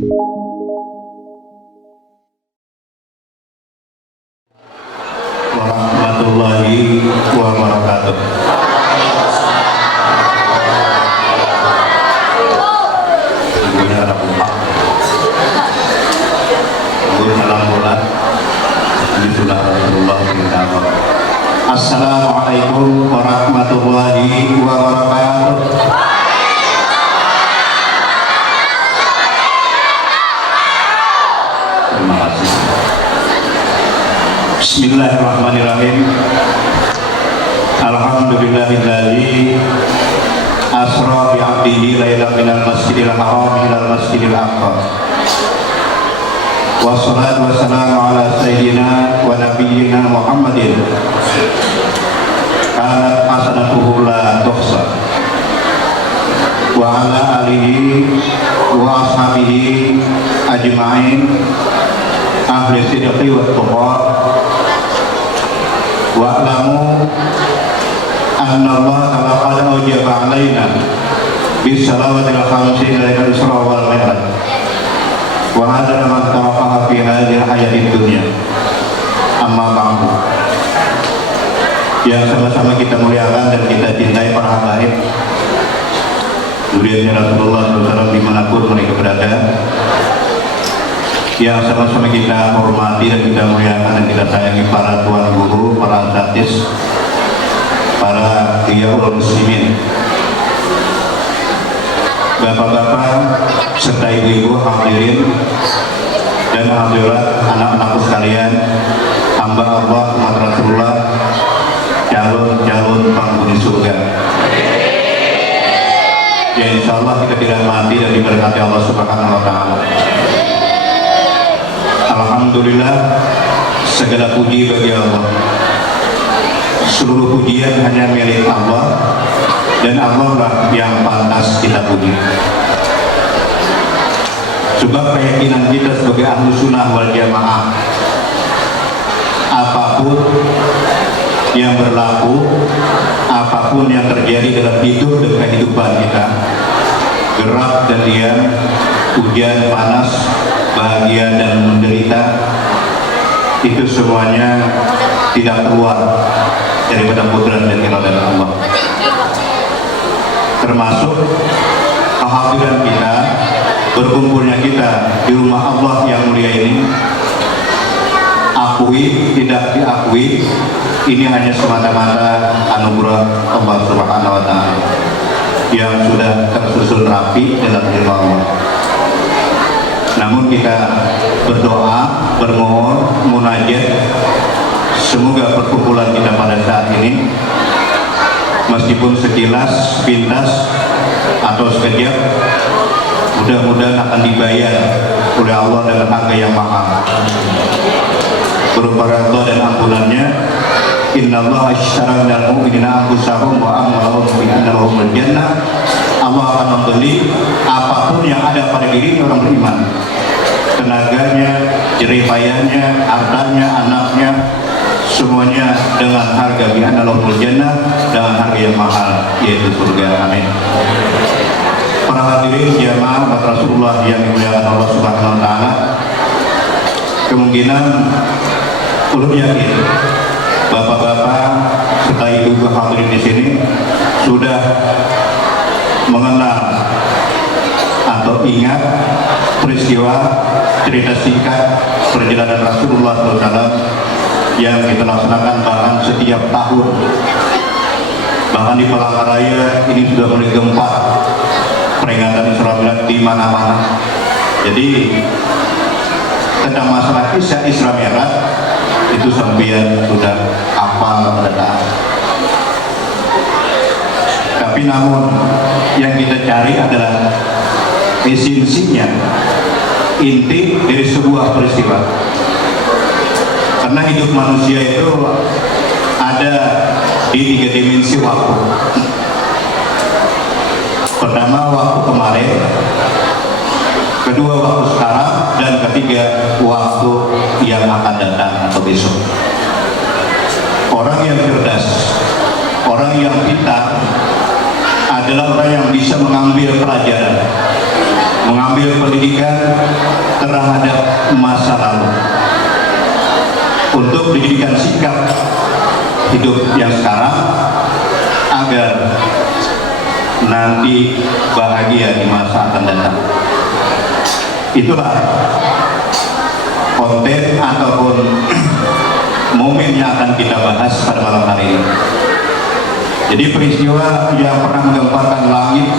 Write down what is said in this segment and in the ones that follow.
warahmatullahi wabarakatuh. Assalamualaikum warahmatullahi wabarakatuh. Terima kasih. Bismillahirrahmanirrahim. Alhamdulillahilladzi asra bi 'abdihi lailan minal masjidil haram ilal masjidil aqsa. Wassalatu wassalamu ala sayyidina wa nabiyyina Muhammadin. Kanat hasanatuhu la tuhsa. Wa ala alihi wa ashabihi ajma'in ahli sidqi wa tuqa. Wa alamu anna Allah ta'ala qad awjaba alaina bis salawatil khamsi lailal isra wal mi'raj. Wa hadha man tarakaha fi hadhihi hayatid dunya. Amma ba'du. Yang sama-sama kita muliakan dan kita cintai para habaib Duriannya Rasulullah SAW dimanapun mereka berada, yang sama-sama kita hormati dan kita muliakan dan kita sayangi para tuan guru, para asatidz, para diyaul muslimin, bapak-bapak serta ibu-ibu hadirin dan hadirat, anak-anakku sekalian, hamba Allah umat Rasulullah, calon-calon penghuni surga. Ya insya Allah kita dirahmati dan diberkati Allah Subhanahu wa Ta'ala. Alhamdulillah, segala puji bagi Allah. Seluruh pujian hanya milik Allah, dan Allah lah yang pantas kita puji. Sebab keyakinan kita sebagai ahlu sunnah wal jamaah, apapun yang berlaku, apapun yang terjadi dalam hidup dan kehidupan kita, gerak dan diam, hujan, panas, bahagia dan menderita, itu semuanya tidak keluar daripada kudrat dan iradah Allah. Termasuk kehadiran kita, berkumpulnya kita di rumah Allah yang mulia ini, akui tidak diakui, ini hanya semata-mata anugerah Allah Subhanahu wa Ta'ala yang sudah tersusun rapi dalam ilmu Allah. Namun kita berdoa, bermohon, munajat, semoga perkumpulan kita pada saat ini, meskipun sekilas, pintas, atau sekejap, mudah-mudahan akan dibayar oleh Allah dengan harga yang mahal, berupa ridha dan ampunannya. Innallaha ashtara minal mu'minina anfusahum wa amwalahum bi anna lahumul jannah. Allah akan membeli apapun yang ada pada diri orang beriman, tenaganya, jerih payahnya, hartanya, anaknya, semuanya dengan harga bi anna lahumul jannah, dengan harga yang mahal, yaitu surga. Amin. Para hadirin jamaah umat Rasulullah yang dimuliakan Allah Subhanahu wa Ta'ala, kemungkinan ulun yakin bapak-bapak serta ibu hadirin di sini sudah mengenal atau ingat peristiwa cerita singkat perjalanan Rasulullah SAW yang kita laksanakan bahkan setiap tahun, bahkan di Palangkaraya ini sudah mulai gempa peringatan Isra Mi'raj di mana-mana. Jadi tentang masalah kisah Isra Mi'raj itu sampean sudah hafal pada. Tapi namun yang kita cari adalah esensinya, inti dari sebuah peristiwa. Karena hidup manusia itu ada di 3 dimensi waktu. Pertama waktu kemarin, kedua waktu sekarang, dan ketiga waktu yang akan datang atau besok. Orang yang cerdas, orang yang pintar adalah orang yang bisa mengambil pelajaran mengambil pendidikan terhadap masa lalu untuk dijadikan sikap hidup yang sekarang agar nanti bahagia di masa akan datang. Itulah konten ataupun momen yang akan kita bahas pada malam hari ini. Jadi peristiwa yang pernah menggemparkan langit,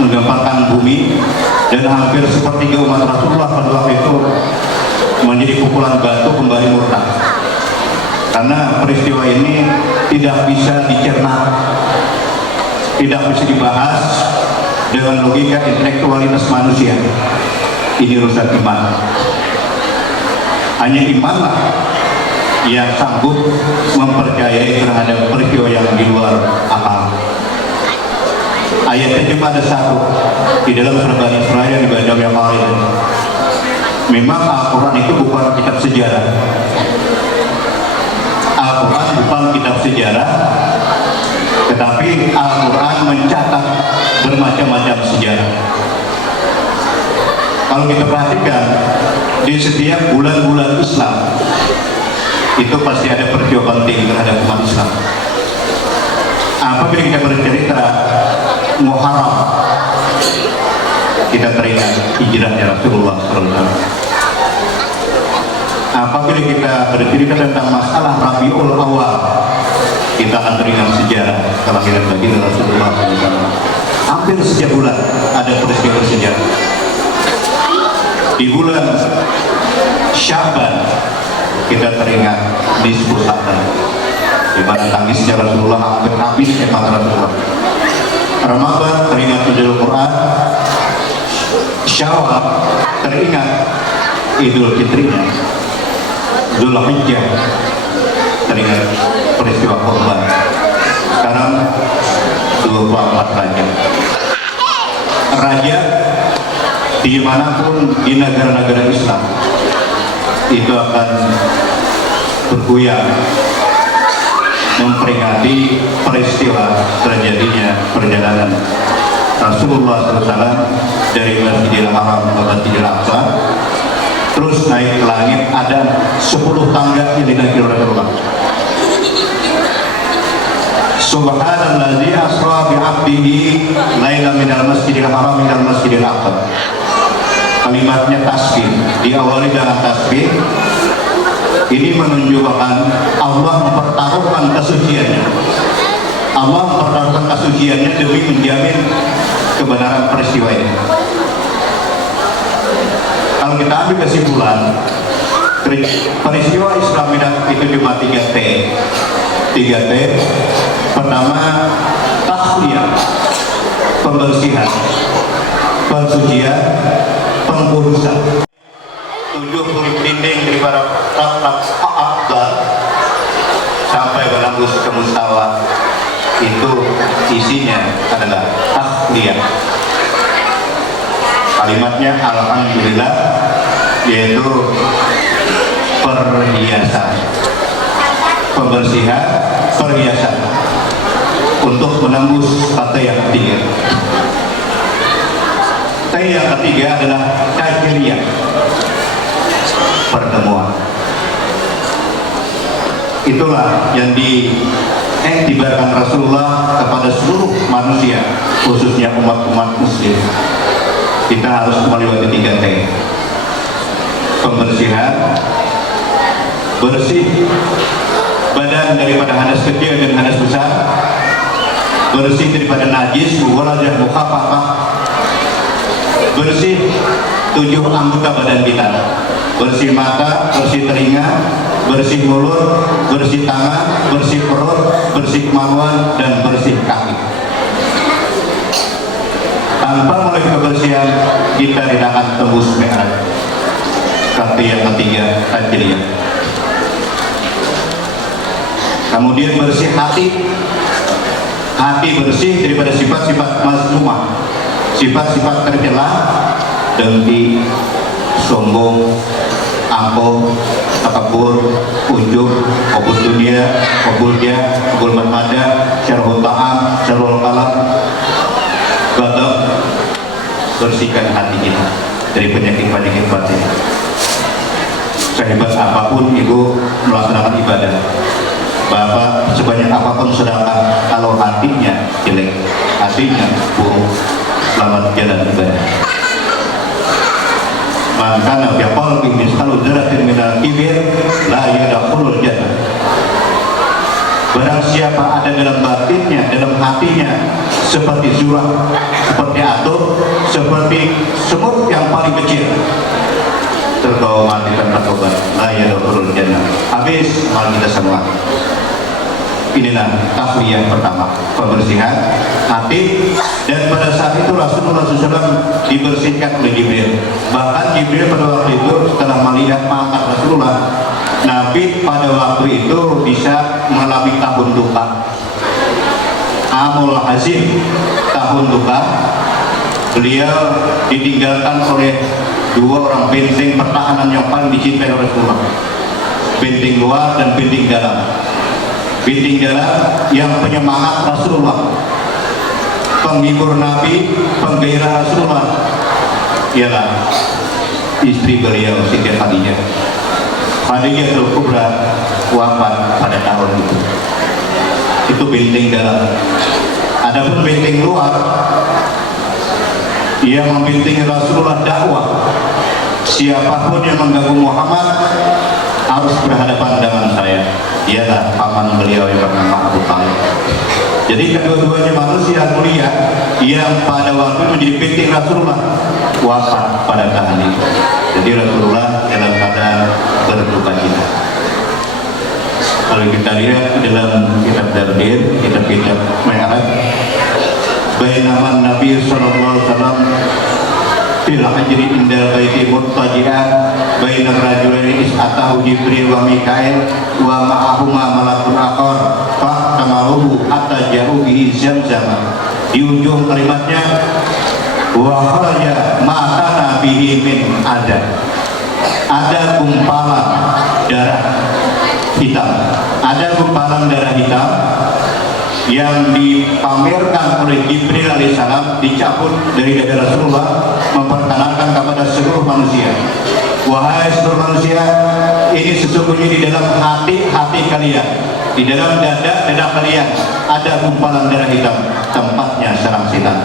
menggemparkan bumi, dan hampir sepertiga umat Rasulullah pada waktu itu menjadi pukulan batu kembali murtad. Karena peristiwa ini tidak bisa dicerna, tidak bisa dibahas dengan logika intelektualitas manusia. Ini urusan iman. Hanya imanlah yang sanggup mempercayai terhadap peristiwa yang di luar akal. Ayatnya cuma ada satu di dalam surat Bani Israil yang dibaca oleh Khalid. Memang Al-Quran itu bukan kitab sejarah. Al-Quran bukan kitab sejarah, tetapi Al-Quran mencatat bermacam-macam sejarah. Kalau kita perhatikan di setiap bulan-bulan Islam itu pasti ada peristiwa penting terhadap umat Islam. Apabila kita bercerita Muharram, kita teringat hijrahnya Rasulullah SAW. Apabila kita bercerita tentang masalah Rabiul Awal, kita akan teringat sejarah kelahiran baginda Rasulullah SAW. Hampir setiap bulan ada peristiwa bersejarah. Di bulan Syaban kita teringat nisfu Sa'ban, di mana tangisnya Rasulullah hampir habis hemat Rasulullah. Ramadan teringat Nuzul Quran, Syawal teringat Idul Fitrinya, Dzulhijjah teringat peristiwa Kurban. Sekarang 24 Rajab. Rajab dimanapun di negara-negara Islam itu akan bergoyang memperingati peristiwa terjadinya perjalanan Rasulullah SAW dari Masjidil Haram ke Masjidil Aqsa, terus naik ke langit. Ada 10 tangga yang dinaiki oleh Rasulullah. Subhanallazi asra bi 'abdihi lailan minal Masjidil Haram minal Masjidil Aqsa. Kalimatnya tasbih, diawali dengan tasbih. Ini menunjukkan Allah mempertaruhkan kesuciannya. Allah mempertaruhkan kesuciannya demi menjamin kebenaran peristiwa ini. Kalau kita ambil kesimpulan, peristiwa Islam itu cuma 3T. 3T. Pertama, takhliyah, pembersihan, pensucian, pengkudusan. 70 dinding dari para rab-rab akbar sampai menembus ke mustawa, itu isinya adalah takhliyah. Kalimatnya alhamdulillah, yaitu perhiasan, pembersihan, perhiasan untuk menembus kata yang ketiga. Yang ketiga adalah tajriyah, pertemuan. Itulah yang diiktibarkan Rasulullah kepada seluruh manusia, khususnya umat-umat muslim. Kita harus melewati 3T. Pembersihan, bersih badan daripada hadas kecil dan hadas besar, bersih daripada najis, waladah mukhafafah, bersih 7 anggota badan kita, bersih mata, bersih telinga, bersih mulut, bersih tangan, bersih perut, bersih kemaluan, dan bersih kaki. Tanpa mulai kebersihan, kita tidak akan tembus mi'raj. Kata yang ketiga, tajriyah. Kemudian bersih hati. Hati bersih daripada sifat-sifat mazmumah, sifat-sifat tercela, dengki, sombong, angkuh, takabur, ujub, hubul dunia, hubul jah, hubul matada, syarhul ta'am, syarhul kalam, ghadab, bersihkan hati kita dari penyakit-penyakit batin. Sehebat apapun ibu melaksanakan ibadah, bapak sebanyak apapun sedekah, kalau hatinya jelek, hatinya buruk, selamat jalan ibadah. Man kana fi qalbi mithqalu dzarratin minal kibr la yadkhulul jannah. Barang siapa ada dalam batinnya, dalam hatinya seperti zurah, seperti atom, seperti semut yang paling kecil, terbawa mati tanpa tobat, la yadkhulul jannah. Habis mal kita semua. Inilah tahliyah pertama, pembersihan hati. Dan pada saat itu Rasulullah SAW dibersihkan oleh Jibril. Bahkan Jibril pada waktu itu setelah melihat mangkat Rasulullah, Nabi pada waktu itu bisa mengalami tahun duka, amul hazin, tahun duka. Beliau ditinggalkan oleh dua orang benteng pertahanan yang paling dicintai oleh Rasulullah, benteng luar dan benteng dalam. Benteng dalam yang penyemangat Rasulullah, penghibur Nabi, penggairah Rasulullah, ialah istri beliau Siti Khadijah. Khadijatul Kubra wafat pada tahun itu. Itu benteng dalam. Adapun benteng luar yang membentengi Rasulullah dakwah, siapapun yang mengganggu Muhammad harus berhadapan dengan saya. Ialah paman beliau yang bernama Abu Talib. Jadi kedua-duanya manusia mulia yang pada waktu menjadi benteng Rasulullah wafat pada tahun itu. Jadi Rasulullah dalam keadaan berduka cita. Kalau kita lihat dalam kitab Dardir, kitab-kitab Mi'raj, bainaman Nabi sallallahu alaihi wasallam fil hajri indal baiti muttaji'an baina rajulaini is'atahu Jibril wa Mikail wa ma'ahuma malakun akhar fahtamaluhu hatta ja'u bihi Zamzam. Di ujung kalimatnya wa kharaja ma kana bihi min ada gumpalan darah hitam, ada gumpalan darah hitam yang dipamerkan oleh Jibril alaihissalam, dicabut dari dada Rasulullah, memperkenalkan kepada seluruh manusia. Wahai seluruh manusia, ini sesungguhnya di dalam hati kalian, di dalam dada kalian ada gumpalan darah hitam, tempatnya sarang setan.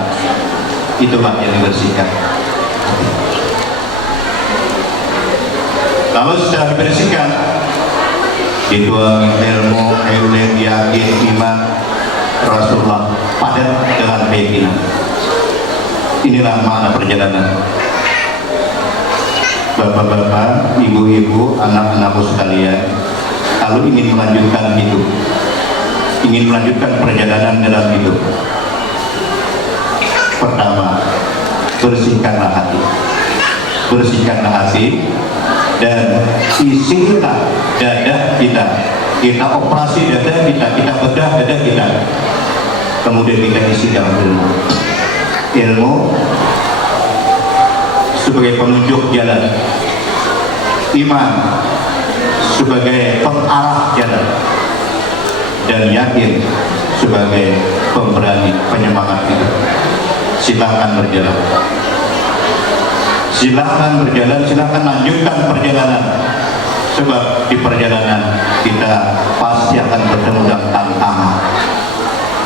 Itulah yang dibersihkan. Lalu setelah dibersihkan, dituang ilmu, yakin, iman, Rasulullah padat dengan keyakinan. Inilah makna perjalanan. Bapak-bapak, ibu-ibu, anak-anakku sekalian, kalau ingin melanjutkan hidup, ingin melanjutkan perjalanan dalam hidup, pertama, bersihkanlah hati. Bersihkanlah hati dan isilah dada kita. Kita operasi dada kita, kita bedah dada kita. Kemudian kita isi dalam ilmu sebagai penunjuk jalan, iman sebagai pengarah jalan, dan yakin sebagai pemberani penyemangat hidup. Silakan berjalan, silakan berjalan, silakan lanjutkan perjalanan. Sebab di perjalanan kita pasti akan bertemu dengan tantangan,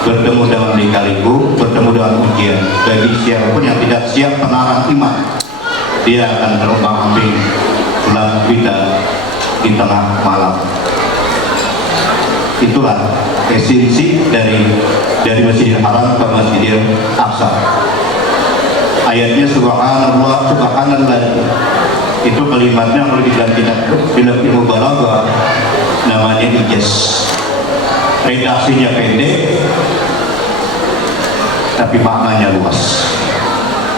bertemu dengan lika-liku, bertemu dengan ujian. Bagi siapapun yang tidak siap penarang iman, dia akan terombang-ambing pulang kita di tengah malam. Itulah esensi dari Masjidil Haram ke Masjidil Aqsa. Ayatnya subhanallah, subhanallah. Itu kalimatnya kalau digantikan dalam ilmu balaghah namanya ijaz. Redaksinya pendek tapi maknanya luas.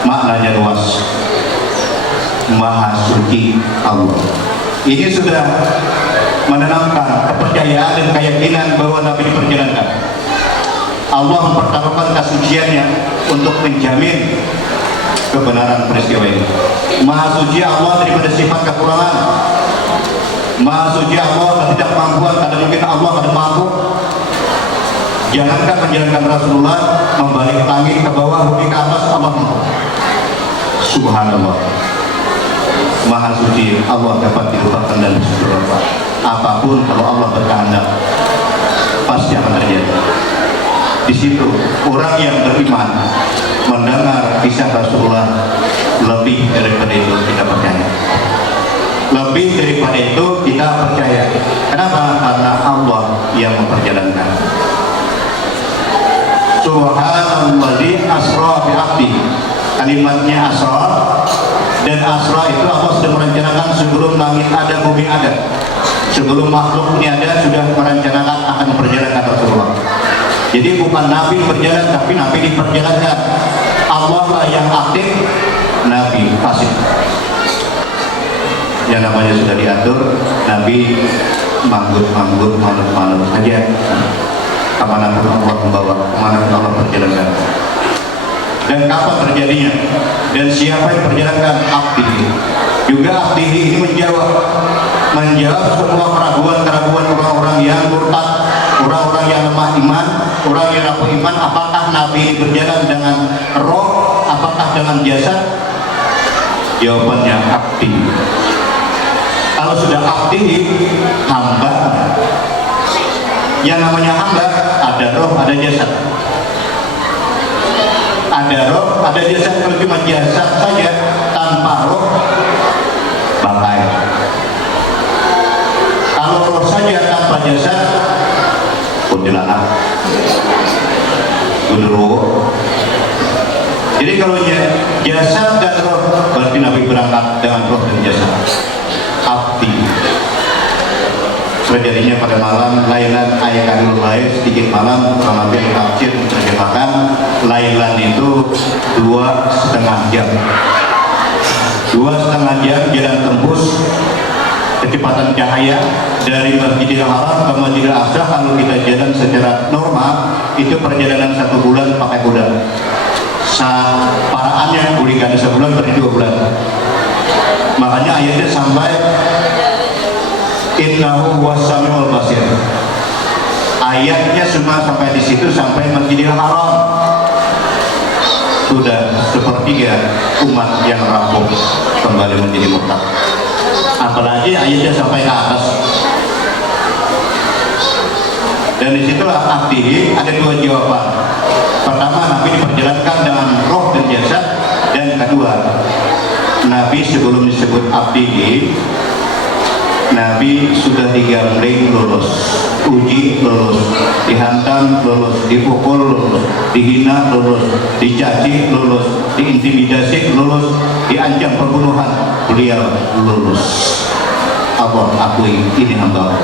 Maknanya luas. Maha suci Allah. Ini sudah menanamkan kepercayaan dan keyakinan bahwa Nabi diperjalankan. Allah mempertaruhkan kesuciannya untuk menjamin kebenaran peristiwa ini. Maha suci Allah daripada sifat kekurangan. Maha suci Allah tidak mampuan, tidak mungkin Allah tidak mampu. Jangankan menjalankan Rasulullah, membalik langit ke bawah, bumi ke atas, Allah mampu. Subhanallah, Maha suci Allah dapat dilupakan dan dilupa. Apapun kalau Allah berkehendak pasti akan terjadi. Di situ orang yang beriman mendengar kisah Rasulullah, lebih daripada itu kita percaya. Lebih daripada itu kita percaya. Kenapa? Karena Allah yang memperjalankan. Subhanalladzi asra bi 'abdi. Kalimatnya asra, dan asra itu Allah sudah merencanakan sebelum langit ada, bumi ada. Sebelum makhluk ini ada, sudah merencanakan akan memperjalankan Rasulullah. Jadi bukan Nabi berjalan, tapi Nabi diperjalankan. Allah lah yang aktif, Nabi pasif. Yang namanya sudah diatur, Nabi manggut-manggut, malut-malut saja. Kemanapun Allah membawa, kemanapun Allah perjalankan. Dan kapan terjadinya? Dan siapa yang perjalankan? Abdi. Juga Abdi ini menjawab semua keraguan-keraguan orang-orang yang murtad, orang-orang yang lemah iman, orang yang rapuh iman. Apakah Nabi berjalan dengan roh? Apakah dengan jasad? Jawabannya Abdi. Kalau sudah Abdi, hamba. Yang namanya hamba, ada roh, ada jasad. Ada roh, ada jasad. Kalau cuma jasad saja tanpa roh, bangkai. Kalau roh saja tanpa jasad, kuntilanak, gundurwo. Jadi kalau jasad dan roh, berarti Nabi berangkat dengan roh dan jasad. Abdi. Terjadinya pada malam Lailan ayakanul lail, sedikit malam. Kurang lebih tafsir menerjemahkan Lailan itu 2,5 jam. 2,5 jam jalan tembus kecepatan cahaya dari Masjidil Haram ke Masjidil Aqsa. Kalau kita jalan secara normal itu perjalanan 1 bulan pakai kuda. Paraannya boleh ada sebulan, berarti 2 bulan. Makanya ayatnya sampai Innahu was-sami'ul basir. Ayatnya semua sampai di situ, sampai Masjidil Haram. Sudah sepertiga umat yang rapuh kembali menjadi murtad. Apalagi ayatnya sampai ke atas. Dan disitulah Abdi ada 2 jawaban. Pertama, Nabi diperjalankan dengan roh dan jasad. Dan kedua, Nabi sebelum disebut Abdi, Nabi sudah digandeng lulus, uji lulus, dihantam lulus, dipukul lulus, dihina lulus, dicaci lulus, diintimidasi lulus, diancam pembunuhan, beliau lulus. Allah akui ini hamba.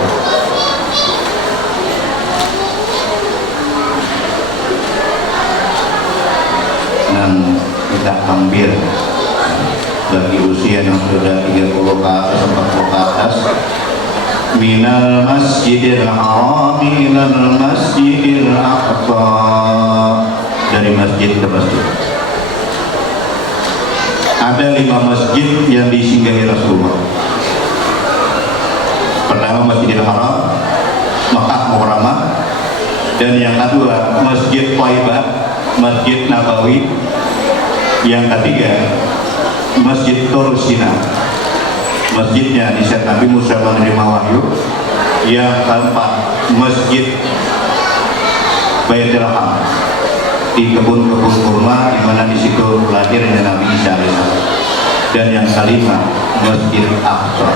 Dan kita ambil bagi usia yang sudah 30 ke atas, 40 ke atas, minal masjidil haram ilal masjidil aqsa, dari masjid ke masjid. Ada 5 masjid yang disinggahi Rasulullah. Pertama Masjidil Haram, Makkah Mukarramah, dan yang kedua Masjid Thaibah, Masjid Nabawi, yang ketiga Masjid Tur Sina, masjidnya di saat Nabi Musa menerima wahyu. Yang keempat Masjid Baitul Ham, di kebun-kebun kurma, di mana di situ lahirnya Nabi Isa alaihissalam. Dan yang kelima Masjid Aqsa.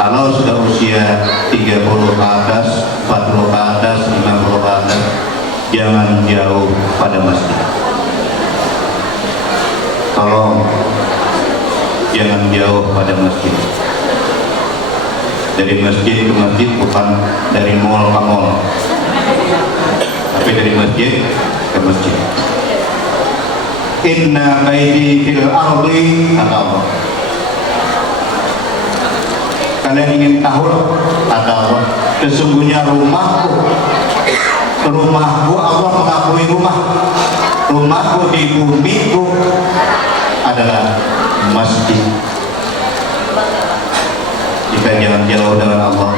Kalau sudah usia 30 ke atas, 40 ke atas, 50 ke atas, jangan jauh pada masjid. Tolong jangan jauh pada masjid. Dari masjid ke masjid, bukan dari mall ke mall, tapi dari masjid ke masjid. Inna baiti fil ardi, kata Allah. Kalian ingin tahu, kata Allah, sesungguhnya rumahku Allah mengakui rumahku di bumiku adalah masjid. Jika jangan jauh dengan Allah,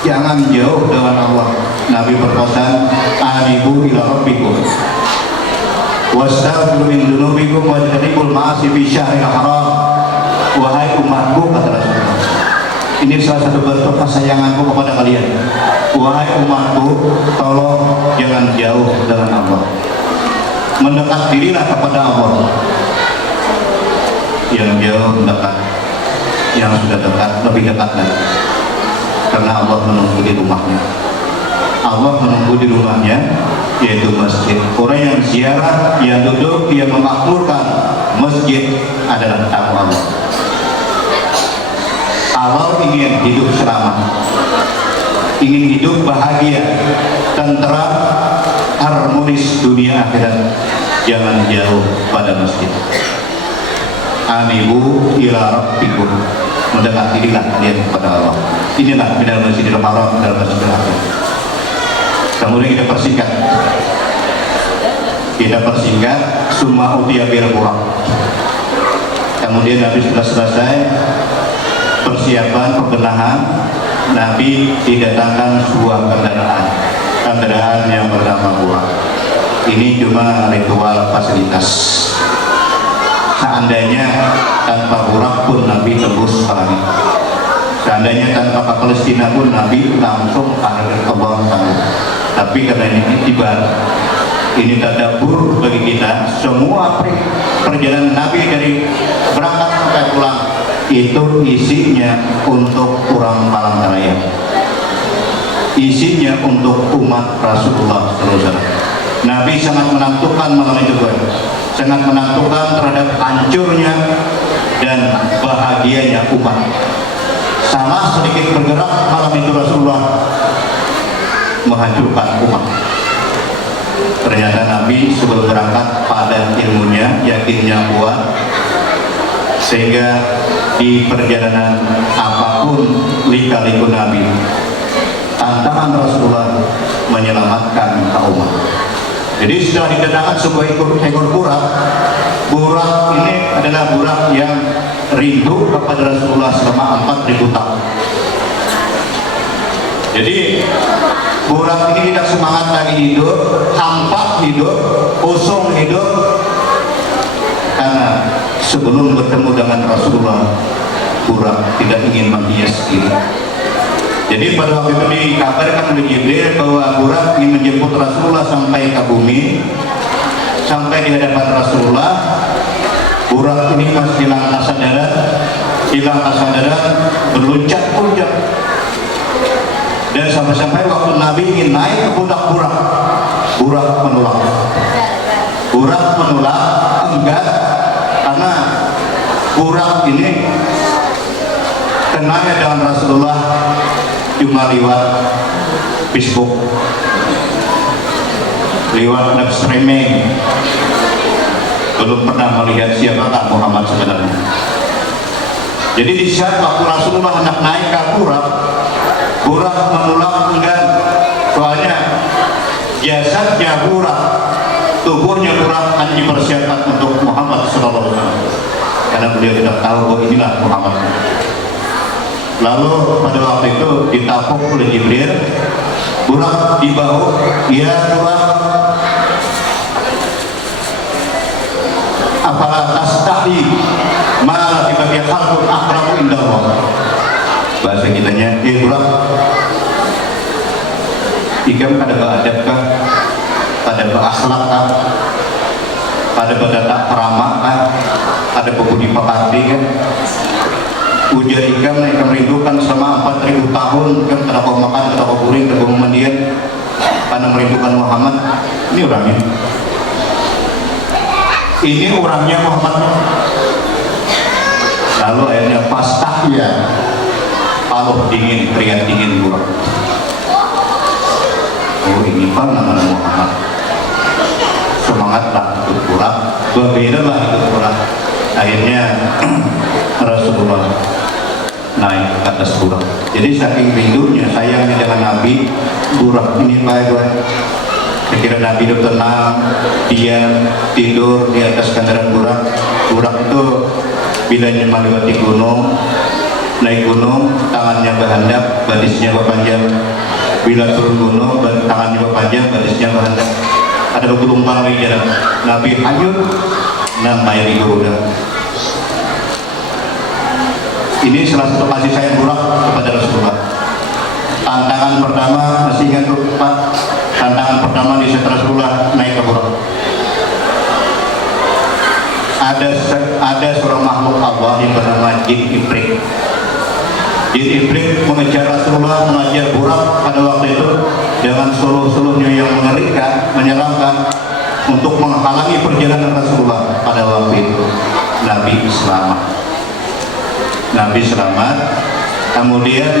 jangan jauh dengan Allah. Nabi berpesan, anibu ila rabbikum, wastaghfiru min dzunubikum wajtanibul ma'asi fi syahril haram. Wahai umatku, kata Rasulullah, ini salah satu bentuk kesayanganku kepada kalian. Wahai umatku, tolong jangan jauh dengan Allah, mendekat dirilah kepada Allah. Yang jauh mendekat, yang sudah dekat lebih dekat lagi, karena Allah menunggu di rumahnya. Allah menunggu di rumahnya, yaitu masjid. Orang yang ziarah, yang duduk, yang memakmurkan masjid adalah tamu Allah. Allah ingin hidup selamat, ingin hidup bahagia, tentram, harmonis dunia akhirat. Jangan jauh pada masjid. Anibu ila rabbikum, mendekat dirilah kalian kepada Allah. Inilah minal masjidil haram, minal masjidil haram. Kemudian kita persingkat summa utiya bil buraq. Kemudian Nabi sudah selesai persiapan perbenahan, Nabi didatangkan sebuah kendaraan yang bernama buraq. Ini cuma ritual fasilitas. Seandainya tanpa buraq pun Nabi tembus ke langit. Seandainya tanpa kapal Palestina pun Nabi langsung ke bawah sana. Tapi karena ini tiba, ini tadabbur bagi kita. Semua perjalanan Nabi dari berangkat sampai pulang itu isinya untuk orang Palangkaraya, isinya untuk umat Rasulullah SAW. Nabi sangat menentukan malam itu, sangat menentukan terhadap hancurnya dan bahagianya umat. Sama sedikit bergerak malam itu Rasulullah menghancurkan umat. Ternyata Nabi sebelum berangkat pada ilmunya, yakinnya kuat, sehingga di perjalanan apapun lika-liku Nabi, tantangan Rasulullah menyelamatkan kaum. Jadi setelah didatangkan sebuah ekor buraq. Buraq ini adalah buraq yang rindu kepada Rasulullah selama 4.000 tahun. Jadi buraq ini tidak semangat lagi hidup, hampa hidup, kosong hidup, karena sebelum bertemu dengan Rasulullah, buraq tidak ingin menghias diri. Jadi pada waktu itu dikabarkan oleh Jibril bahwa buraq ingin menjemput Rasulullah sampai ke bumi, sampai di hadapan Rasulullah. Buraq ini masih hilang kesadaran, berluncat-luncat. Dan sampai-sampai waktu Nabi ingin naik ke pundak buraq, buraq menolak. Buraq menolak, enggak, karena buraq ini kenalnya dengan Rasulullah cuma lewat Facebook, lewat web streaming, belum pernah melihat siapakah Muhammad sebenarnya. Jadi di saat waktu Rasulullah hendak naik ke buraq, buraq menolak enggan, soalnya jasadnya buraq, tubuhnya buraq hanya dipersiapkan untuk Muhammad SAW, karena beliau tidak tahu bahwa inilah Muhammad. Lalu pada waktu itu ditapuk oleh Jibril, buraq di bahu, ya Tuhan, apalah tastahi malah dibagi khalqun akramu indallah. Bahasa kitanya, buraq, ikam kada beradab kah, kada berakhlak kah, kada bertata krama kah, kada berbudi pekerti kan? Ujar ikam merindukan selama 4.000 tahun, ikam kada kau makan, kada kau kuring, kada kau mandian, karena merindukan Muhammad. Ini orangnya, ini orangnya Muhammad. Lalu akhirnya pastahya, paluh dingin, keringat dingin buraq. Oh ini kan nama Muhammad. Semangatlah ikut buraq, berbeda lah ikut buraq. Akhirnya Rasulullah naik ke atas buraq. Jadi saking rindunya, sayangnya dengan Nabi, buraq ini baik-baik. Kira Nabi itu tenang, diam, tidur di atas kendaraan buraq. Buraq itu bila melewati gunung, naik gunung, tangannya berhandap, batisnya berpanjang. Bila turun gunung, tangannya berpanjang, batisnya berhandap. ada gelombang di jalan Nabi hanyut nampai di Garuda. Ini salah satu kasih sayang Burak kepada Rasulullah. Tantangan pertama, masih ingat Pak? Tantangan pertama di saat Rasulullah naik ke Burak. Ada seorang makhluk Allah yang bernama Jin Ifrit. Jin Ifrit mengejar Rasulullah, mengejar Burak pada waktu itu dengan suluh-suluhnya yang mengerikan, menyeramkan untuk menghalangi perjalanan Rasulullah. Pada waktu itu Nabi selamat. Nabi selamat. Kemudian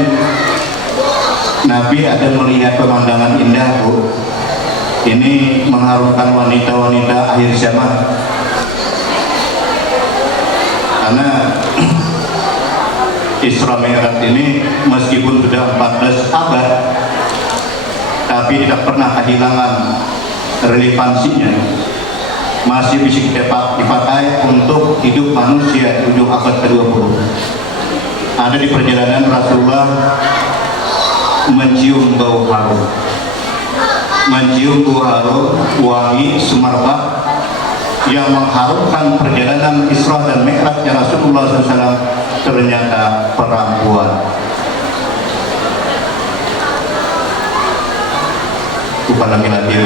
Nabi ada melihat pemandangan indah, Bu. Ini mengharumkan wanita-wanita akhir zaman. Karena Isra Mi'raj ini meskipun sudah 14 abad, tapi tidak pernah kehilangan relevansinya. Masih bisa dipakai untuk hidup manusia di ujung abad ke-20. Ada di perjalanan Rasulullah mencium bau harum, wangi semerbak yang mengharumkan perjalanan Isra dan Mi'rajnya Rasulullah SAW. Ternyata perempuan, bukan laki-laki,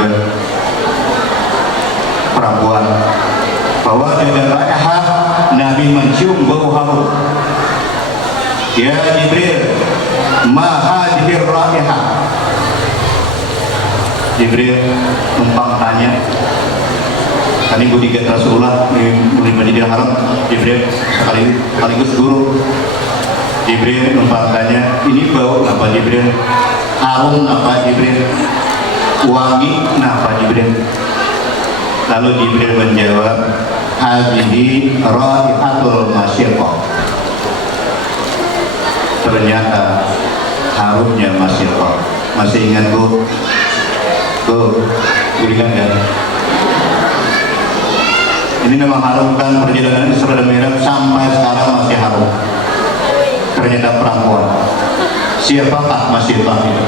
perempuan. Bahwa ada raihah Nabi mencium bau harum. Ya Jibril, ma hadhihi raihah. Jibril numpang tanya. Tadi bodyguard Rasulullah di Masjidil Haram, Jibril sekaligus guru. Jibril numpang tanya, ini bau apa Jibril? Harum apa Jibril? Wangi apa Jibril? Lalu Jibril menjawab, hadhihi raihatul masyiqah. Ternyata harumnya masyiqah. Masih ingat Bu? Berikan ya. Ini memang harumkan perjalanan Isra dan Mi'raj sampai sekarang masih harum. Ternyata perempuan. Siapakah Masyiqah itu?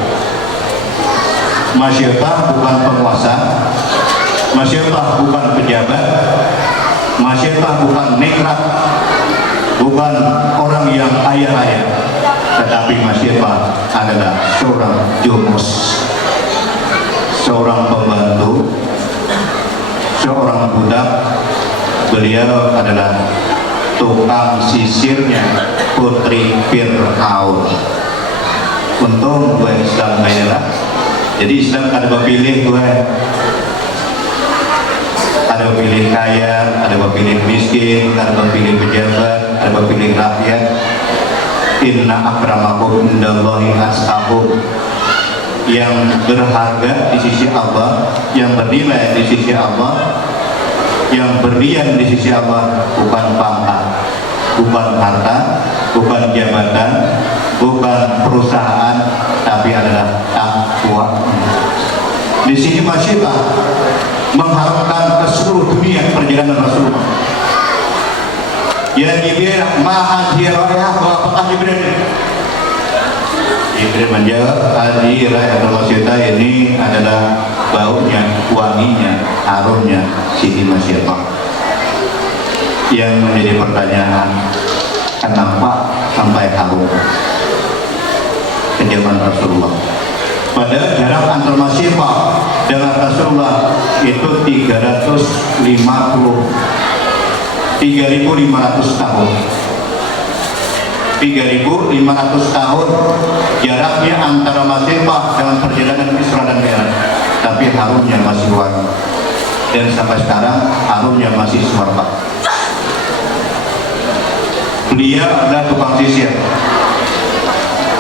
Masyiqah bukan penguasa, Masyiqah bukan pejabat, Masyiqah bukan nikrat, bukan orang yang kaya-raya, tetapi Masyiqah adalah seorang jumus, seorang pembantu, seorang budak. Beliau adalah tukang sisirnya putri Fir'aun. Untung gue Islam lah. Jadi Islam ada pilih gue, ada pilih kaya, ada pilih miskin, ada pilih pejabat, ada pilih rakyat. Inna akramakum indallahi atqakum. Yang berharga di sisi Allah, yang bernilai di sisi Allah, yang berlian di sisi Allah bukan pangkat, bukan harta, bukan jabatan, bukan perusahaan, tapi adalah takwa. Di sini Masyiqah mengharapkan ke seluruh dunia perjalanan Rasulullah. Ya Jibril, maha dirayah, apakah Jibril? Jibril menjawab, hadirah Masyiqah ini adalah baunya, wanginya, harumnya Siti Masyiqah. Yang menjadi pertanyaan, kenapa sampai harum ke zaman Rasulullah? Padahal jarak antar Masyiqah dengan Rasulullah itu 3.500 tahun. 3.500 tahun jaraknya antara Masyiqah dengan perjalanan Isra dan Mi'raj, tapi harumnya masih wangi, dan sampai sekarang harumnya masih semerbak. Beliau adalah tukang sisir,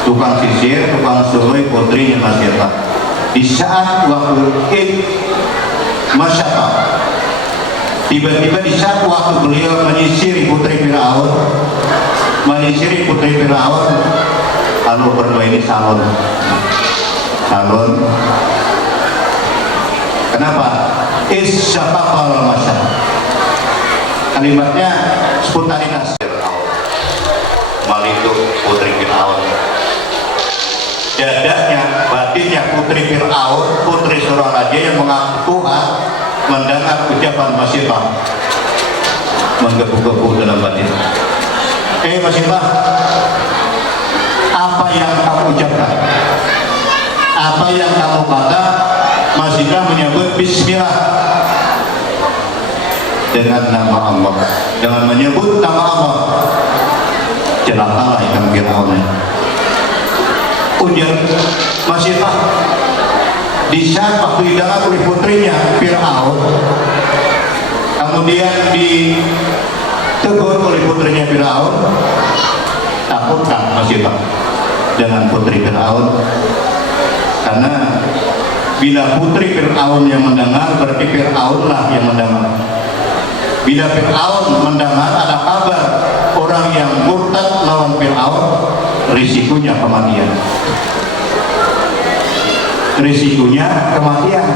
tukang suluh putrinya Masyiqah. Di saat waktu Masyiqah, tiba-tiba di saat waktu beliau menyisiri putri Fir'aun, lalu berdua ini salon. Kenapa? Isyafaqal masyarakat. Kalimatnya spontanitas. Maliku putri Fir'aun. Dadanya, batinnya putri Fir'aun, putri seorang raja yang mengaku Tuhan, mendengar ucapan Masifah menggebu-gebu dalam batin. Masifah, apa yang kamu ucapkan? Apa yang kamu kata? Masifah menyebut Bismillah, dengan nama Allah, dengan menyebut nama Allah. Celakalah ikan Fir'aun. Ujar Masifah, di saat waktu didengar oleh putrinya Fir'aun, kemudian ditegur oleh putrinya Fir'aun, takutkah Masifah dengan putri Fir'aun? Karena bila putri Fir'aun yang mendengar, berarti Fir'aunlah yang mendengar. Bila Fir'aun mendengar ada kabar orang yang murtad lawan Fir'aun, risikonya kematian. Risikonya kematian.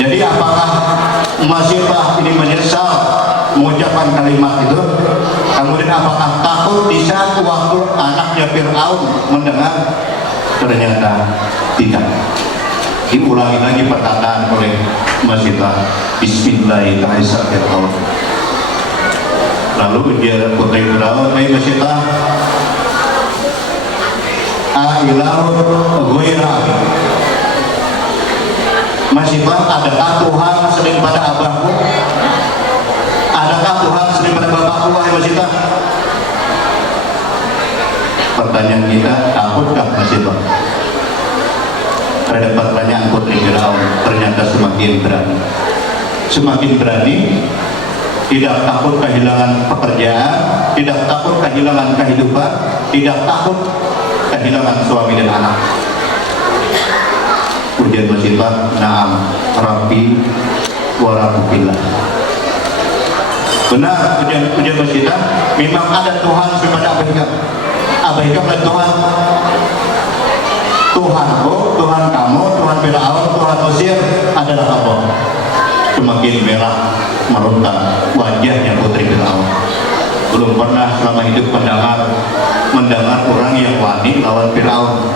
Jadi apakah Masifah ini menyesal mengucapkan kalimat itu? Kemudian apakah takut di saat waktu anaknya Fir'aun mendengar? Ternyata tidak. Diulangi lagi perkataan oleh Masifah, Bismillahirrahmanirrahim. Lalu dia putri Fir'aun, Masifah, A'ilahu ghaira. Masifah, adakah Tuhan selain pada abahku? Adakah Tuhan selain pada bapakku, wahai Masifah? Pertanyaan kita, takutkah Masifah terhadap pertanyaan putri Fir'aun? Ternyata semakin berani. Semakin berani, tidak takut kehilangan pekerjaan, tidak takut kehilangan kehidupan, tidak takut kehilangan suami dan anak. Ujian Masifah, na'am Rabbi wa Rabbubillah. Benar, ujian Masifah, memang ada Tuhan sebenarnya. Abaikan oleh Tuhan. Tuhanku, Tuhan kamu, Tuhan Fir'aun, Tuhan Mesir adalah Allah. Semakin merah meronta wajahnya putri Fir'aun. Belum pernah selama hidup mendengar orang yang wani lawan Fir'aun.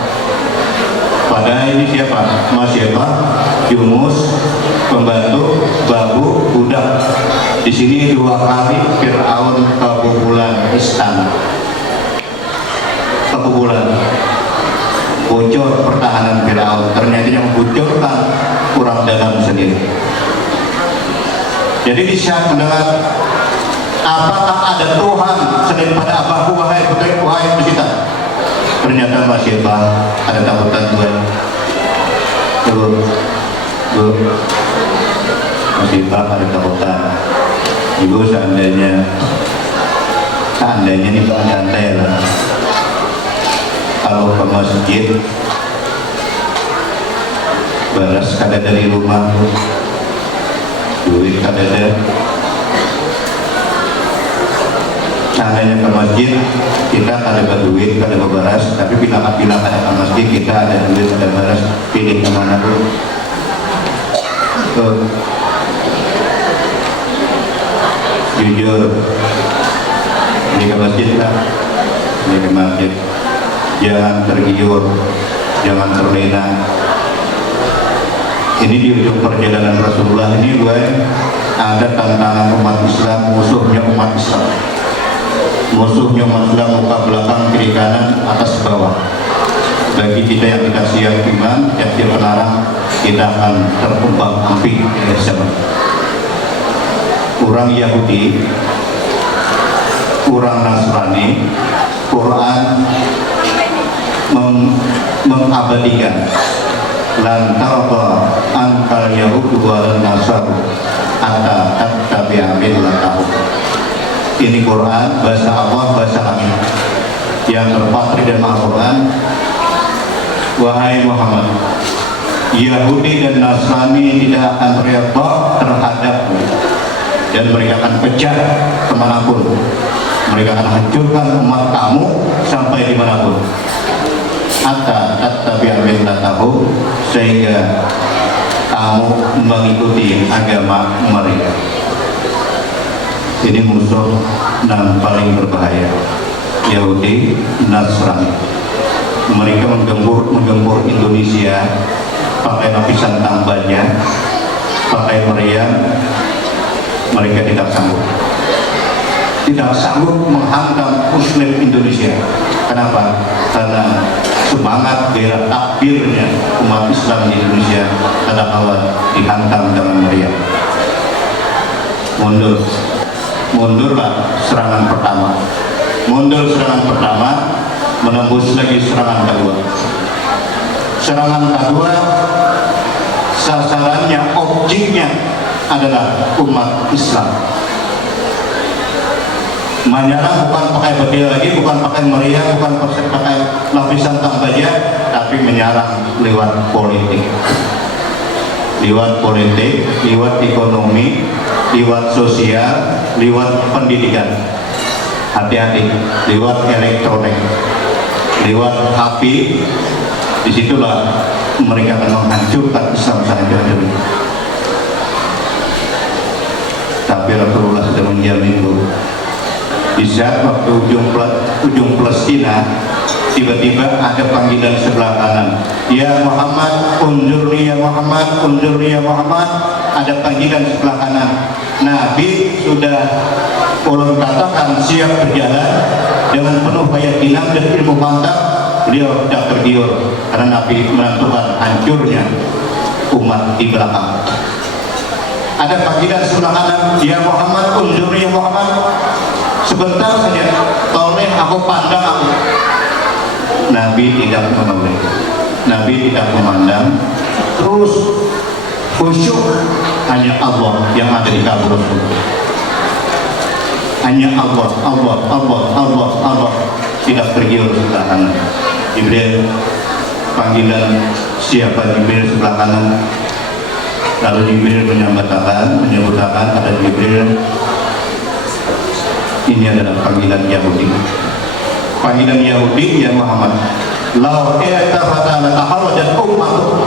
Padahal ini siapa? Masifah, Yunus, pembantu, babu, budak. Di sini 2 kali Fir'aun kebobolan istana. Kebobolan, bocor pertahanan Fir'aun. Ternyata yang bocorkan kurang dalam sendiri. Jadi di saat mendengar, apakah ada Tuhan selain pada abahku, wahai putri, wahai Masifah? Ternyata Masifah ada takutan Tuhan. Masifah ada takutan. Ibu seandainya ini santai lah. Kalau ke masjid, balas kada dari rumah, duit kada ada. Seandainya ke masjid, kita kada berduit, kada berbaras. Tapi bila kada ke masjid, kita ada duit, ada baras. Pilih kemana tuh? Jujur, ini ke masjid lah. Ini ke masjid. Jangan tergiur, jangan terlena. Ini di ujung perjalanan Rasulullah ini, gue ada tantangan umat Islam, musuhnya umat Islam. Musuhnya umat Islam, muka belakang, kiri kanan, atas bawah. Bagi kita yang tidak siap iman, yang tidak melarang, kita akan terkumpang api bersama. Orang Yahudi, orang Nasrani, Quran mengabadikan lantarba angkal Yahudi wal Nasr hatta tattabi'a millatahum. Ini Quran bahasa Allah, bahasa kami yang terpatri dalam Al-Quran. Wahai Muhammad, Yahudi dan Nasrani tidak akan redha terhadapmu, dan mereka akan pecah kemanapun. Mereka akan hancurkan umat kamu sampai dimanapun. Hatta tattabi'a millatahum, sehingga kamu mengikuti agama mereka. Ini musuh yang paling berbahaya, Yahudi, Nasrani. Mereka menggempur Indonesia pakai lapisan tambannya, pakai meriam, mereka tidak sanggup menghantam Muslim Indonesia. Kenapa? Karena semangat gairah takbirnya umat Islam di Indonesia kadang-kala dihantam dengan meriam. Mundurlah serangan pertama, menembus lagi serangan kedua. Serangan kedua sasarannya, objeknya adalah umat Islam. Menyerang bukan pakai bedil lagi, bukan pakai meriam, bukan pakai lapisan tambaja, tapi menyerang lewat politik, lewat ekonomi, lewat sosial, lewat pendidikan. Hati-hati, lewat elektronik, lewat HP. Disitulah mereka akan menghancurkan Islam sehancur-hancurnya. Tapi Rasulullah sudah menjamin itu. Di saat waktu ujung Palestina, tiba-tiba ada panggilan sebelah kanan, ya Muhammad, unzurni ya Muhammad, unzurni ya Muhammad. Ada panggilan sebelah kanan. Nabi sudah orang katakan siap berjalan dengan penuh keyakinan dan ilmu mantap. Beliau tidak tergiur karena Nabi menentukan hancurnya umat di belakang. Ada panggilan sebelah kanan, ya Muhammad, unzurni ya Muhammad. Sebentar saja, toleh aku pandang aku. Nabi tidak menoleh, Nabi tidak memandang, terus khusyuk. Hanya Allah yang ada di kabur Rasul. Hanya Allah, tidak tergiur sebelah kanan. Jibril, panggilan siapa Jibril sebelah kanan? Lalu Jibril menyebutkan ada Jibril. Ini adalah panggilan Yahudi. Panggilan Yahudi, ya Muhammad. Lau i'tafata latahawajat ummatu.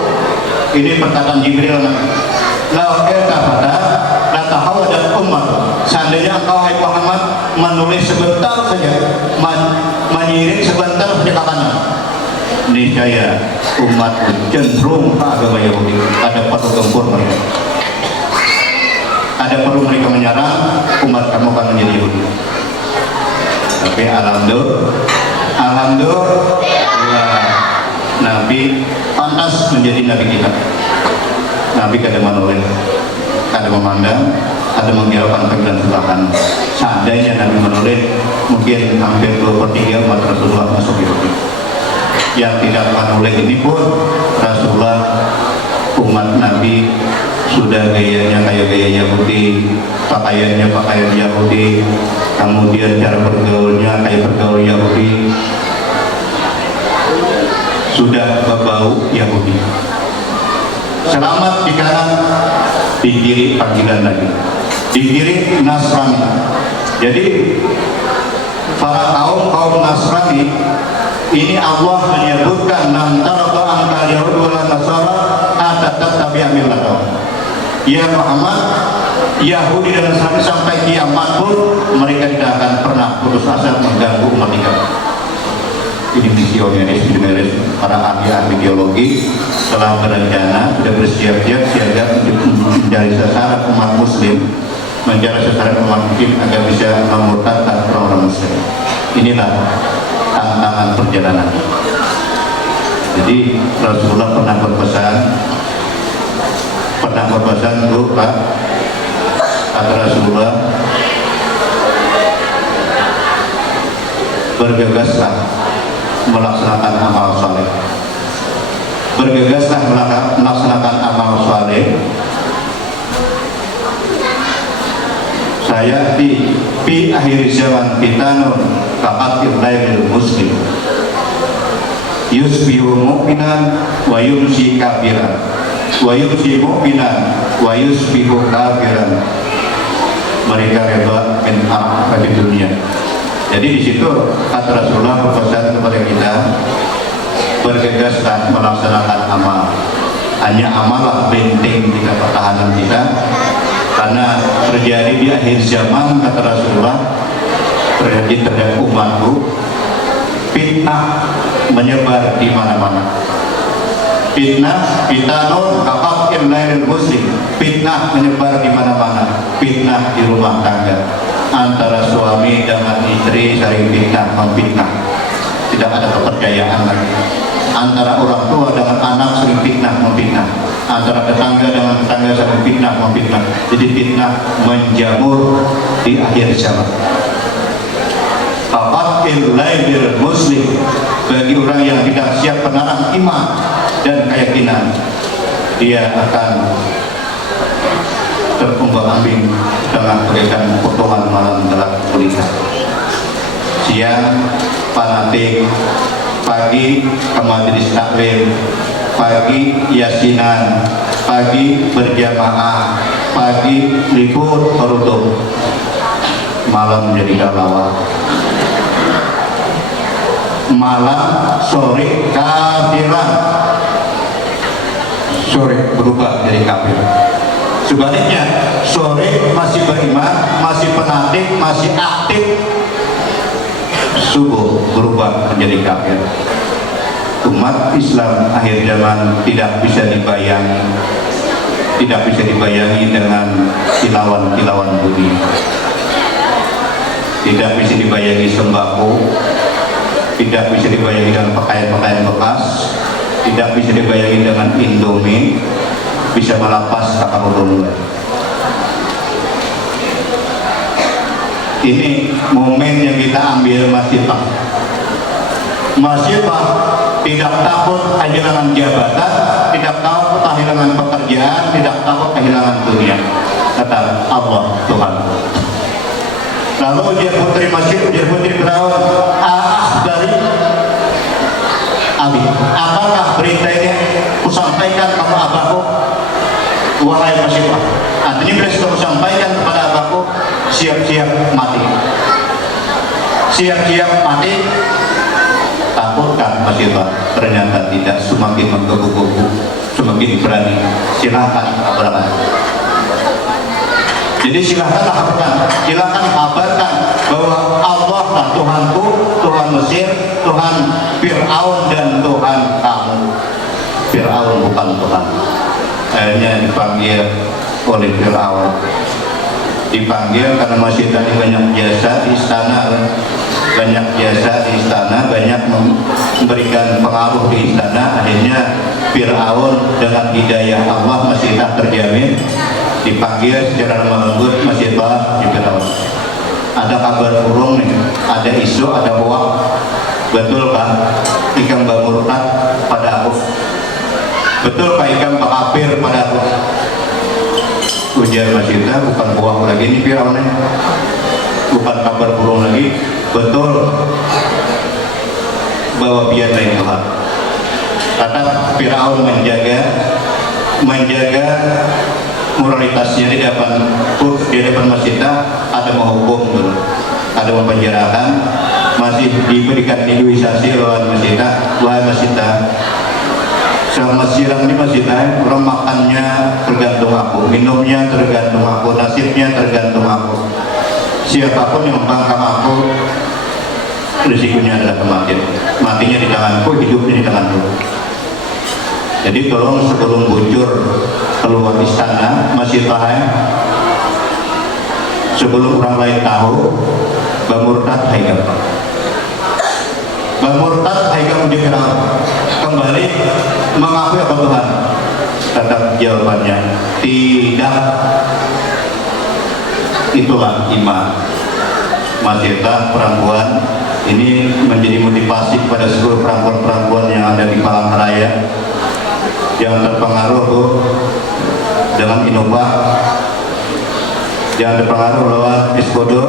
Ini perkataan Jibril. Lau i'tafata latahawajat ummatu. Seandainya engkau hai Muhammad menulis sebentar saja, menyiring sebentar saja ke kanan, niscaya umat cenderung ke agama Yahudi. Ada perlu gempur mereka. Ada perlu mereka menyerang, umat kamu akan menjadi Yahudi. Tapi alhamdulillah Nabi pantas menjadi Nabi kita. Nabi kada menoleh, kada memandang, kada menghiraukan panggilan sebelah kanan. Seandainya Nabi menoleh, mungkin hampir 2/3 umat Rasulullah masuk Yahudi. Yang tidak menoleh ini pun Rasulullah, umat Nabi sudah gayanya kayak gaya Yahudi, pakaiannya pakaian Yahudi, kemudian cara bergaulnya kayak bergaul Yahudi, sudah berbau Yahudi. Selamat di kanan, di kiri panggilan lagi, di kiri Nasrani. Jadi para kaum Nasrani ini Allah menyebutkan antara angka Yahudi wal Nasara tapi ambil atau ya Muhammad, Yahudi dan Nasrani sampai kiamat pun mereka tidak akan pernah putus asa mengganggu umat kita. Ini visioneris para ahli teologi telah berencana, sudah bersiap-siap siaga untuk mencari sasaran umat Muslim, mencari sasaran umat Muslim agar bisa memurtadkan orang-orang Muslim. Inilah tantangan perjalanan. Jadi Rasulullah pernah berpesan dulu Pak, kata Rasulullah, bergegaslah melaksanakan amal saleh. Bergegaslah melaksanakan amal saleh. Saya di akhir zaman fitanun kaqatil lailil muslim. Yusbihu mu'minan wa yumsi kafiran, wa yumsi mu'minan wa yusbihu kafiran. Mereka reba min di dunia. Jadi di situ kata Rasulullah berpesan kepada kita, bergegaslah melaksanakan amal. Hanya amallah benteng kita, pertahanan kita. Karena terjadi di akhir zaman kata Rasulullah, terjadi terhadap umatku, fitnah menyebar di mana-mana. Fitnah, fitanun kaqat'il lailil muslim. Fitnah menyebar di mana-mana. Fitnah di rumah tangga. Antara suami dengan istri saling fitnah, memfitnah. Tidak ada kepercayaan lagi. Antara orang tua dengan anak saling fitnah, memfitnah. Antara tetangga dengan tetangga saling fitnah, memfitnah. Jadi fitnah menjamur di akhir zaman. Kaqat'il lailil muslim, bagi orang yang tidak siap menahan iman dan keyakinan, dia akan terombang-ambing dengan bagaikan potongan malam gelap gulita. Siang fanatik, pagi ke majelis taklim, pagi yasinan, pagi berjamaah, pagi libur beruntung, malam jadi galawah. Malam sore kafiran, sore berubah jadi kafir. Sebaliknya, sore masih beriman, masih fanatik, masih aktif, subuh berubah menjadi kafir. Umat Islam akhir zaman tidak bisa dibayangi dengan kilauan-kilauan dunia, tidak bisa dibayangi sembako, tidak bisa dibayangi dengan pakaian-pakaian bekas, tidak bisa dibayangi dengan Indomie, bisa melapas kakak udung. Ini momen yang kita ambil masifah. Masifah tidak takut kehilangan jabatan, tidak takut kehilangan pekerjaan, tidak takut kehilangan dunia. Kata Allah Tuhan. Lalu ujar putri Mesir, ujar putri Firaun, dari Abi, apakah berita ini kusampaikan kepada abahku, wahai Masifah? Artinya bila sudah kusampaikan kepada abahku, siap-siap mati. Siap-siap mati. Takutkah Masifah? Ternyata tidak, semakin menggebu-gebu, semakin berani. Silahkan kabarkan. Jadi silahkan kabarkan bahwa Allah lah Tuhanku, Tuhan Mesir, Tuhan Fir'aun, dan Tuhan kamu. Fir'aun bukan Tuhan. Akhirnya dipanggil oleh Fir'aun. Dipanggil karena masih tadi banyak jasa di istana, banyak memberikan pengaruh di istana. Akhirnya Fir'aun dengan hidayah Allah masih tak terjamin, dipanggil secara lembut, masih di Fir'aun. Ada kabar burung nih, ada isu, ada hoak. Betul Pak, ikam murtad pada aku? Betul Pak, ikam kafir pada aku? Ujar Masita, bukan hoak lagi ini Fir'aun, bukan kabar burung lagi. Betul bahwa biar lain Tuhan. Kata Fir'aun menjaga moralitasnya di depan Masita. Ada menghukum dulu, ada mempenjarakan, masih diberikan negosiasi lawan Masita. Wahai Masita, selama siang ini Masita, orang makannya tergantung aku, minumnya tergantung aku, nasibnya tergantung aku. Siapapun yang membangkang aku, risikonya adalah kematian. Matinya di tanganku, hidupnya di tanganku. Jadi tolong sebelum bujur keluar istana, masih tahan. Sebelum orang lain tahu, Bamurtad haikam. Bamurtad haikam di Fir'aun. Kembali mengakui apa Tuhan? Tetap jawabannya tidak. Itulah iman. Masita perempuan ini menjadi motivasi kepada seluruh perempuan-perempuan yang ada di Palangkaraya yang terpengaruh dengan Innova, yang terpengaruh lewat Iskodo,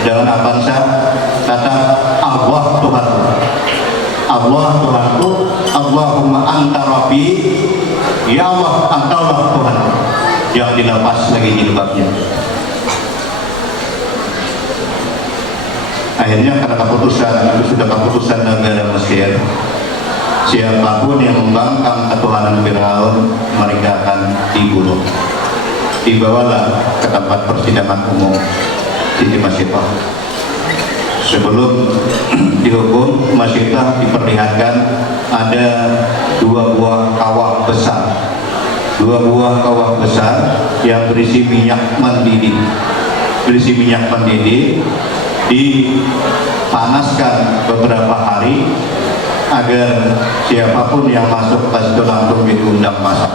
dengan Avanza. Kata Allah Tuhan, Allah Tuhanku, Allahumma anta rabbi, ya Allah engkaulah Tuhan. Yang dilepas lagi jilbabnya. Akhirnya karena keputusan itu sudah keputusan negara Mesir, siapapun yang membangkang ketuhanan Fir'aun, mereka akan dibunuh. Dibawalah ke tempat persidangan umum Siti Masifah. sebelum dihukum Masyidah diperlihatkan ada dua buah kawah besar yang berisi minyak mendidih, dipanaskan beberapa hari agar siapapun yang masuk ke situ langsung diundang masak.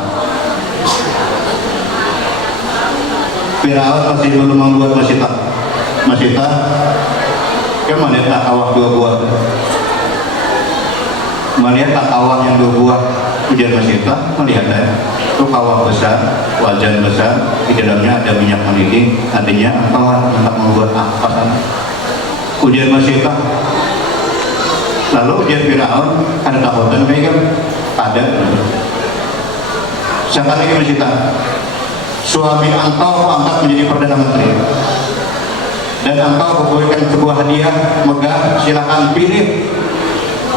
Firaun masih belum membuat Masyidah melihat kawah dua buah, melihat kawah yang dua buah. Ujian Masyidah melihat itu kawah besar, wajan besar, di dalamnya ada minyak mendidih, artinya engkau hendak membuat apa sana? Ujian Masyidah. Lalu ujian Firaun, ada takutan mereka? Ada. Siapa lagi Masyidah? Suami engkau angkat menjadi Perdana Menteri dan engkau memberikan sebuah hadiah megah, silakan pilih.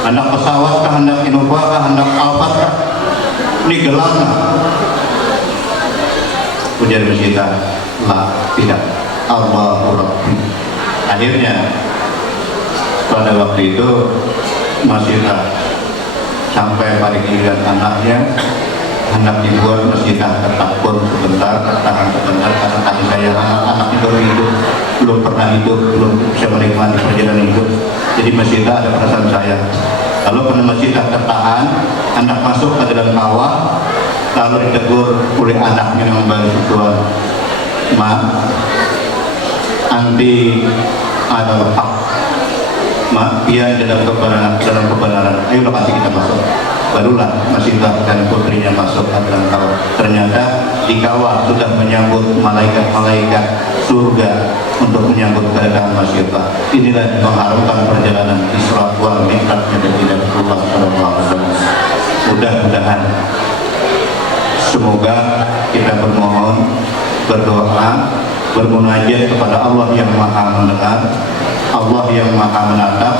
Hendak pesawat kah, hendak Innova kah, hendak Alphard kah? Ini gelang kah? Ujian Masyidah, lah, tidak. Allahu Rabbi. Akhirnya pada waktu itu Masyidah sampai pada giliran anaknya hendak dibuat Masyidah tertakut sebentar, tertahan sebentar, karena tadi saya anak-anaknya baru hidup, belum pernah hidup, belum bisa menikmati perjalanan hidup. Jadi Masyidah ada perasaan saya. Lalu pada Masyidah tertahan, hendak masuk ke dalam kawah, lalu ditegur oleh anaknya yang membawa susuan, "Ma, anti adalah hak. Ma, dia dalam kebenaran. Ayo kasih kita masuk." Barulah Masyidah dan putrinya masuk ke dalam kawah. Ternyata di kawah sudah menyambut malaikat-malaikat surga untuk menyambut kedatangan Masyidah. Inilah mengharumkan perjalanan Isra wal Mi'rajnya Nabi Rasulullah SAW. Mudah-mudahan semoga kita bermohon, berdoa, bermunajat kepada Allah yang Maha mendengar, Allah yang Maha menatap,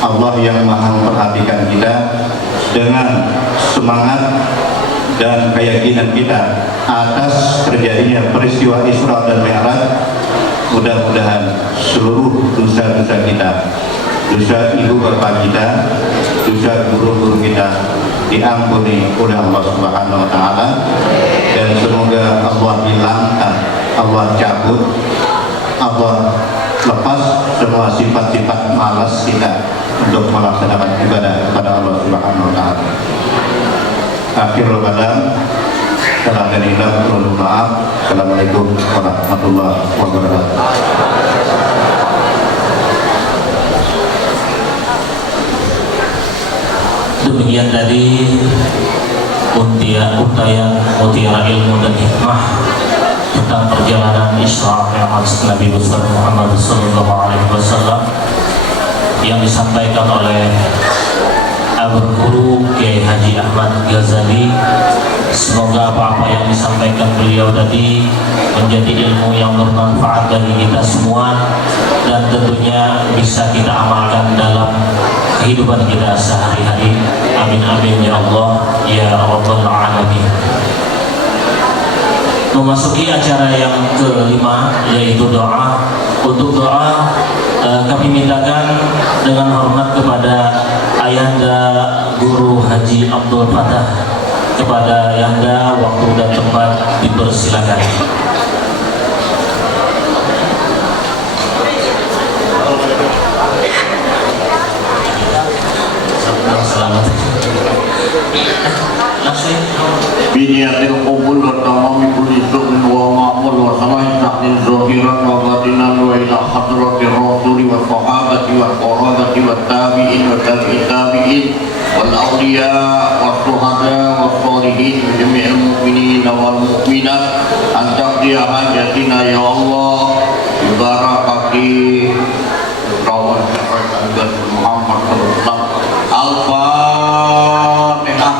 Allah yang Maha memperhatikan kita, dengan semangat dan keyakinan kita atas terjadinya peristiwa Isra dan Mi'raj. Mudah-mudahan seluruh dosa-dosa kita, dosa ibu bapak kita, dosa guru-guru kita diampuni oleh Allah Subhanahu wa Ta'ala, dan semoga Allah hilangkan, Allah cabut, Allah lepas semua sifat-sifat malas kita untuk melaksanakan ibadah kepada Allah Subhanahu wa Ta'ala. Akhirul kalam, salam dan indah, mohon maaf. Assalamualaikum warahmatullahi wabarakatuh. Demikian tadi mutiara ilmu dan hikmah tentang perjalanan Isra Mi'raj Nabi besar Muhammad sallallahu alaihi wasallam yang disampaikan oleh Abul Guru Kiai Haji Ahmad Ghazali. Semoga apa-apa yang disampaikan beliau tadi menjadi ilmu yang bermanfaat bagi kita semua, dan tentunya bisa kita amalkan dalam kehidupan kita sehari-hari. Amin amin ya Allah ya Rabbal Alamin. Memasuki acara yang kelima, yaitu doa. Untuk doa kami mintakan dengan hormat kepada Ayahanda Guru Haji Abdul Fatah. Kepada Ayahanda, waktu dan tempat dipersilakan. Selamat. Biniatil qubul wa tamami kulli syu'in wa ma'mul wa sama'i ta'nin zahiran wa batinan wa ila hadrati rasuli wa sahabati wa qarabati wa tabi'in wa tabi'in tabi'in wal awliya wa suhada wa salihin wa jami'il mu'minin wal mu'minat an taqdiya hajatina ya Allah ibarakati rawat dan Muhammad sallallahu Al-Fatihah.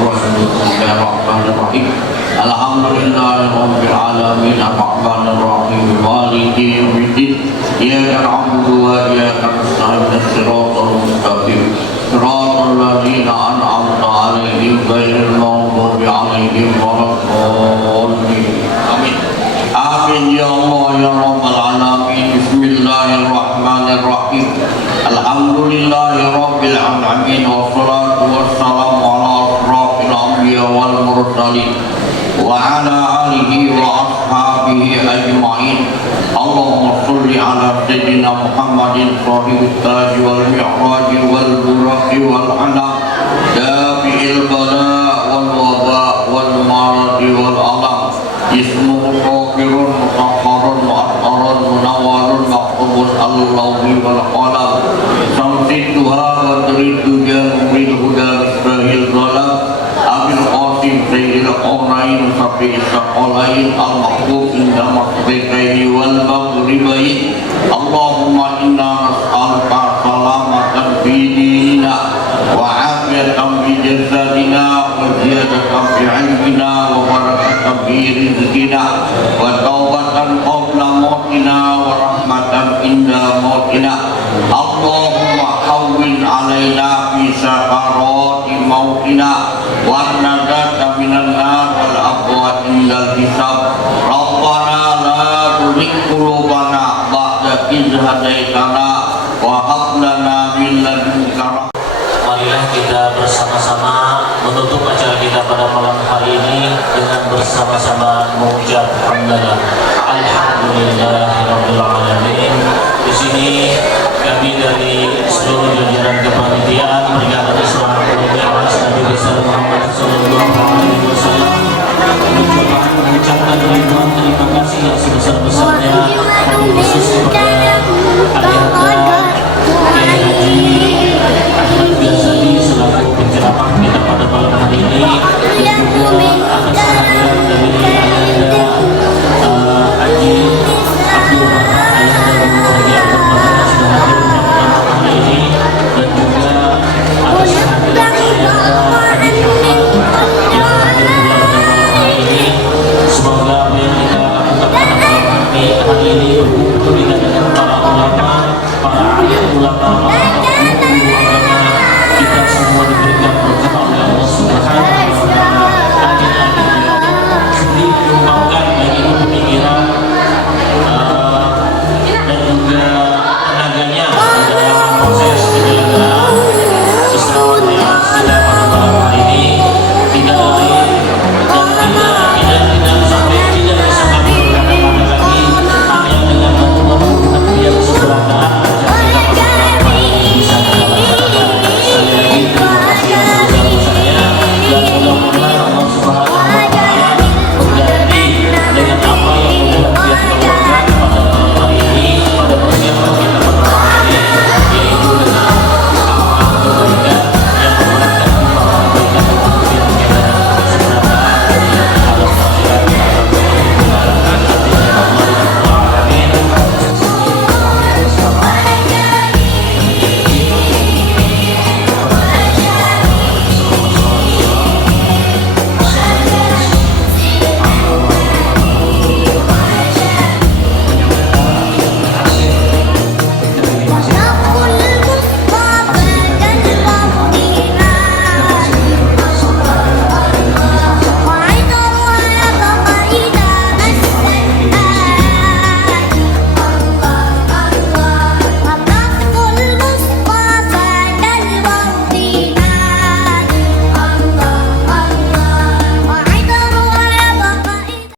Bismillahirrahmanirrahim. Alhamdulillahirabbil alamin arrahmanir rahim maliki yaumiddin iyyaka na'budu wa iyyaka nasta'in ihdinas mustaqim siratal ladzina an'amta 'alaihim ghairil maghdubi 'alaihim waladdallin. Amin. Amin ya Allah ya rabbal alamin. Bismillah. Bismillahirrahmanirrahim. Alhamdulillahirabbil alamin wassalatu wassalamu ala asyrafil anbiya wal mursalin wa ala alihi wa ashabihi ajma'in. Allahumma sholli ala sayyidina Muhammadin sahibit taj wal mi'raj wal buraq wal anam dafi'il bala wal waba wal marad wal alam. Ismuhu qahirun mutahharun mu'attarun munawwarun maqbulun al-lawhi wal qalam. Samsid duha wa turid duja mubin huda misbahil zalam. Abil qasim sayyidil qawnain safi isaqalain al-mahbub inda maqbikaini wal maghribain. Allahumma inna nas'aluka salamatan fi dinina wa afiyatan fi jasadina wa ziyadatan fi ilmina wa barakatan fi rizqina wa taubatan qabla mautina wa rahmatan inda mautina. Allahumma hawwin alaina fi sakarati mautina wa najata minan nar wal afwa indal hisab. Rabbana la tuzigh qulubana ba'da idh hadaitana wa hab lana min ladunka. Marilah kita bersama-sama menutup acara kita pada malam hari ini dengan bersama-sama mengucap hamdalah alhamdulillahirabbil alamin. Di sini kami dari seluruh jajaran kepanitiaan Peringatan Isra Mi'raj Nabi besar Muhammad sallallahu alaihi wasallam mengucapkan terima kasih yang sebesar-besarnya khusus kepada Ayahanda Kiai Haji Ahmad Ghazali selaku penceramah kita pada malam hari ini, dan juga atas kehadiran dari Ayahanda Haji Abdul Rahman, Ayahanda Haji Abdul Rahman sudah hadir pada malam hari ini, dan juga atas kehadiran Ayahanda Haji Ahmad yang hadir juga pada malam hari ini. Semoga apa yang kita lakukan pada malam hari ini berkumpul dengan para ulama, para alim ulama,